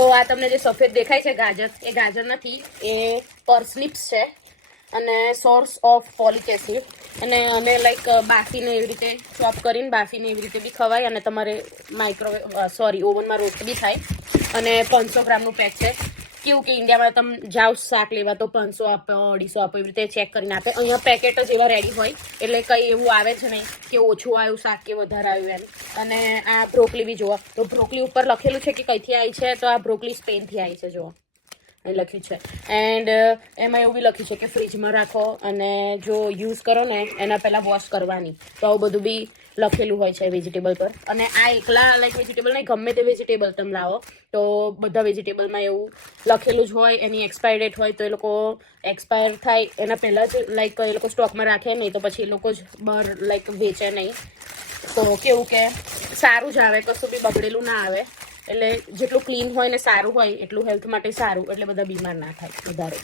તો આ તમને જે સફેદ દેખાય છે ગાજર, એ ગાજર નથી, એ પર્સનિપ્સ છે અને સોર્સ ઓફ ફોલિક એસિડ. અને અમે લાઈક બાફીને એવી રીતે ચોપ કરીને બાફીને એવી રીતે બી ખવાય અને તમારે ઓવનમાં રોસ્ટ બી થાય. અને 500 ગ્રામનું પેક છે. કેવું કે ઇન્ડિયામાં તમે જાઓ શાક લેવા તો 500 આપો 250 આપો એવી રીતે ચેક કરીને આપે. અહીંયા પેકેટ જ એવા રેડી હોય એટલે કંઈ એવું આવે છે નહીં કે ઓછું આવ્યું શાક કે વધારે આવ્યું એમ. અને આ બ્રોકલી બી જુઓ તો બ્રોકલી ઉપર લખેલું છે કે કઈથી આવી છે, તો આ બ્રોકલી સ્પેનથી આવી છે. જુઓ એ લખ્યું છે. એન્ડ એમાં એવું બી લખ્યું છે કે ફ્રીજમાં રાખો અને જો યુઝ કરો ને એના પહેલાં વોશ કરવાની. તો આવું બધું બી લખેલું હોય છે વેજીટેબલ પર. અને આ એકલા લાઈક વેજીટેબલ નહીં, ગમે તે વેજીટેબલ તમે લાવો તો બધા વેજીટેબલમાં એવું લખેલું જ હોય. એની એક્સપાયર ડેટ હોય તો એ લોકો એક્સપાયર થાય એના પહેલાં જ લાઈક એ લોકો સ્ટોકમાં રાખે નહીં તો પછી એ લોકો જ બહાર લાઈક વેચે નહીં. તો કેવું કે સારું જ આવે, કશું બી બગડેલું ના આવે. એટલે જેટલું ક્લીન હોય ને સારું હોય એટલું હેલ્થ માટે સારું, એટલે બધા બીમાર ના થાય વધારે.